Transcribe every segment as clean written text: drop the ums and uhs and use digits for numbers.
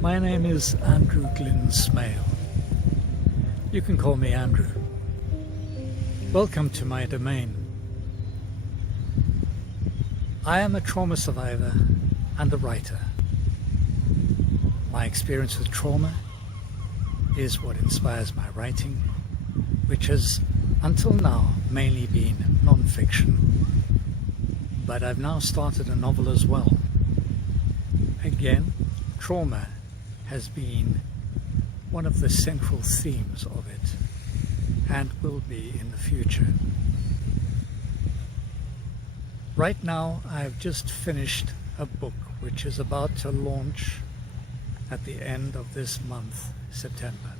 My name is Andrew-Glyn Smale. You can call me Andrew. Welcome to my domain. I am a trauma survivor and a writer. My experience with trauma is what inspires my writing, which has until now mainly been non-fiction. But I've now started a novel as well. Again, trauma has been one of the central themes of it, and will be in the future. Right now, I've just finished a book which is about to launch at the end of this month, September.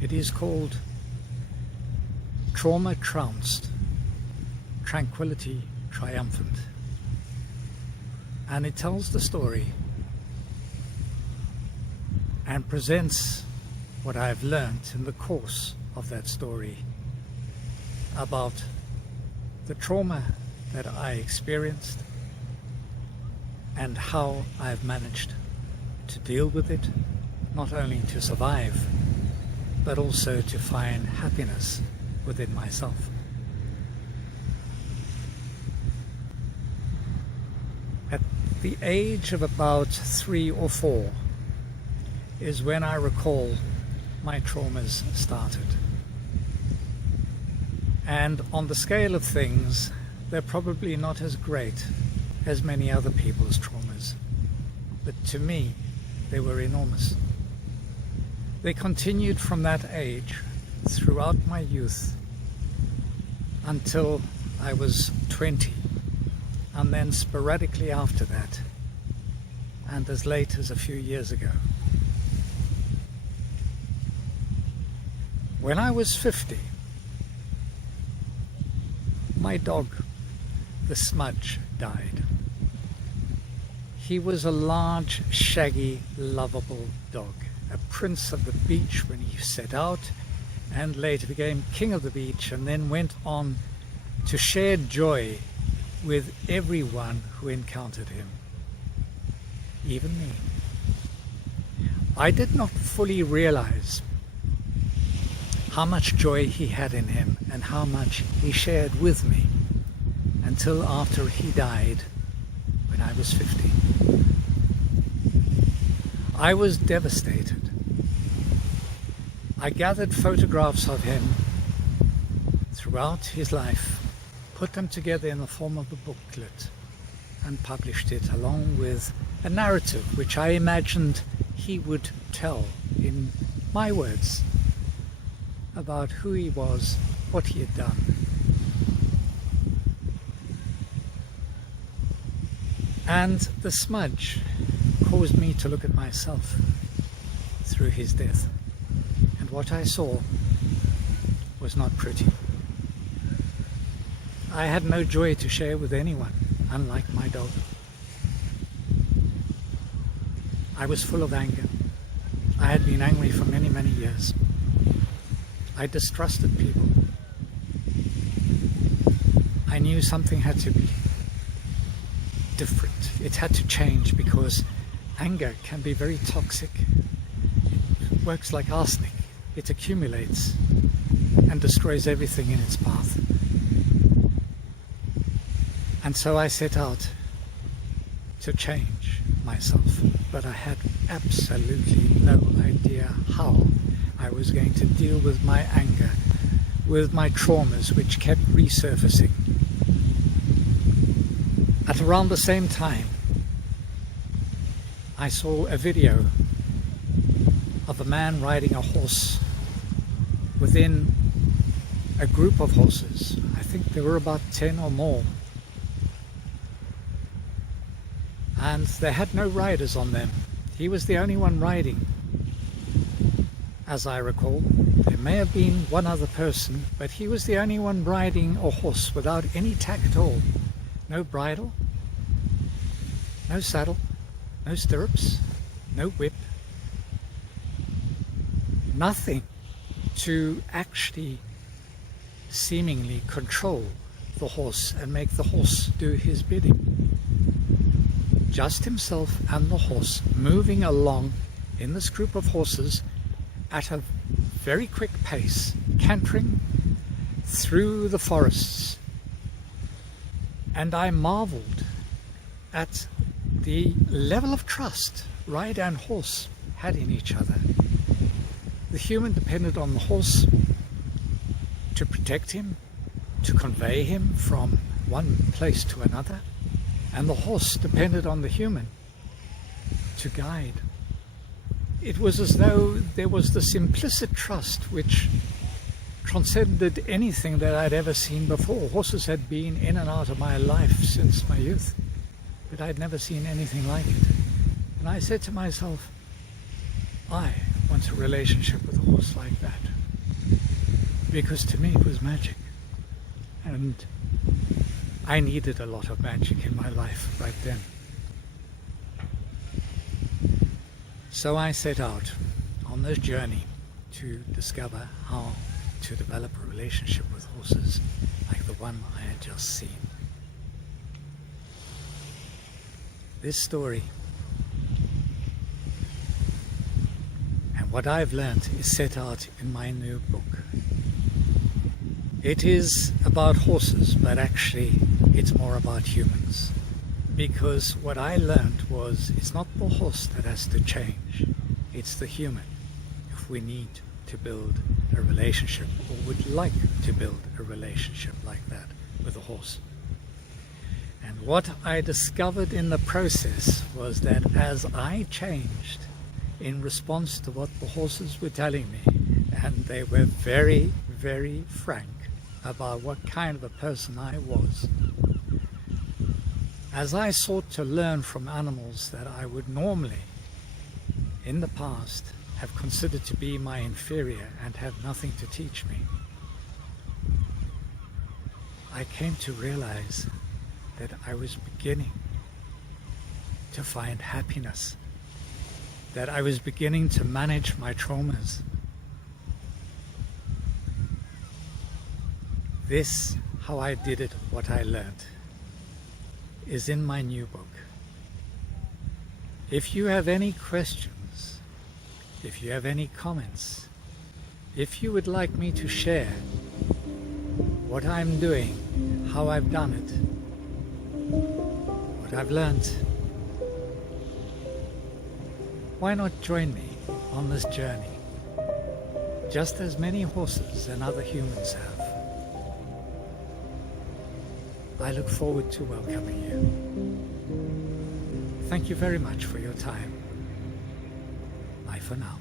It is called Trauma Trounced, Tranquility Triumphant. And it tells the story and presents what I've learned in the course of that story about the trauma that I experienced and how I've managed to deal with it, not only to survive, but also to find happiness within myself. At the age of about 3 or 4 is when I recall my traumas started. And on the scale of things, they're probably not as great as many other people's traumas. But to me, they were enormous. They continued from that age throughout my youth until I was 20, and then sporadically after that, and as late as a few years ago. When I was 50, my dog, the Smudge, died. He was a large, shaggy, lovable dog, a prince of the beach when he set out, and later became king of the beach, and then went on to share joy with everyone who encountered him, even me. I did not fully realize how much joy he had in him and how much he shared with me until after he died when I was 50. I was devastated. I gathered photographs of him throughout his life, put them together in the form of a booklet, and published it along with a narrative which I imagined he would tell in my words about who he was, what he had done. And the Smudge caused me to look at myself through his death. And what I saw was not pretty. I had no joy to share with anyone, unlike my dog. I was full of anger. I had been angry for many, many years. I distrusted people. I knew something had to be different. It had to change, because anger can be very toxic. It works like arsenic. It accumulates and destroys everything in its path. And so I set out to change myself, but I had absolutely no idea how I was going to deal with my anger, with my traumas which kept resurfacing. At around the same time, I saw a video of a man riding a horse within a group of horses. I think there were about 10 or more. And they had no riders on them. He was the only one riding. As I recall, there may have been one other person, but he was the only one riding a horse without any tack at all. No bridle, no saddle, no stirrups, no whip, nothing to actually seemingly control the horse and make the horse do his bidding. just himself and the horse, moving along in this group of horses at a very quick pace, cantering through the forests. And I marveled at the level of trust rider and horse had in each other. The human depended on the horse to protect him, to convey him from one place to another, and the horse depended on the human to guide. It was as though there was this implicit trust which transcended anything that I'd ever seen before. Horses had been in and out of my life since my youth, but I'd never seen anything like it. And I said to myself, I want a relationship with a horse like that, because to me it was magic, and I needed a lot of magic in my life right then. So I set out on this journey to discover how to develop a relationship with horses like the one I had just seen. This story and what I've learned is set out in my new book. It is about horses, but actually it's more about humans. Because what I learned was it's not the horse that has to change, it's the human. If we need to build a relationship, or would like to build a relationship like that with a horse. And what I discovered in the process was that as I changed in response to what the horses were telling me, and they were very, very frank about what kind of a person I was, as I sought to learn from animals that I would normally, in the past, have considered to be my inferior and have nothing to teach me, I came to realize that I was beginning to find happiness, that I was beginning to manage my traumas. This, how I did it, what I learned, is in my new book. If you have any questions, if you have any comments, if you would like me to share what I'm doing, how I've done it, what I've learned, why not join me on this journey, just as many horses and other humans have. I look forward to welcoming you. Thank you very much for your time. Bye for now.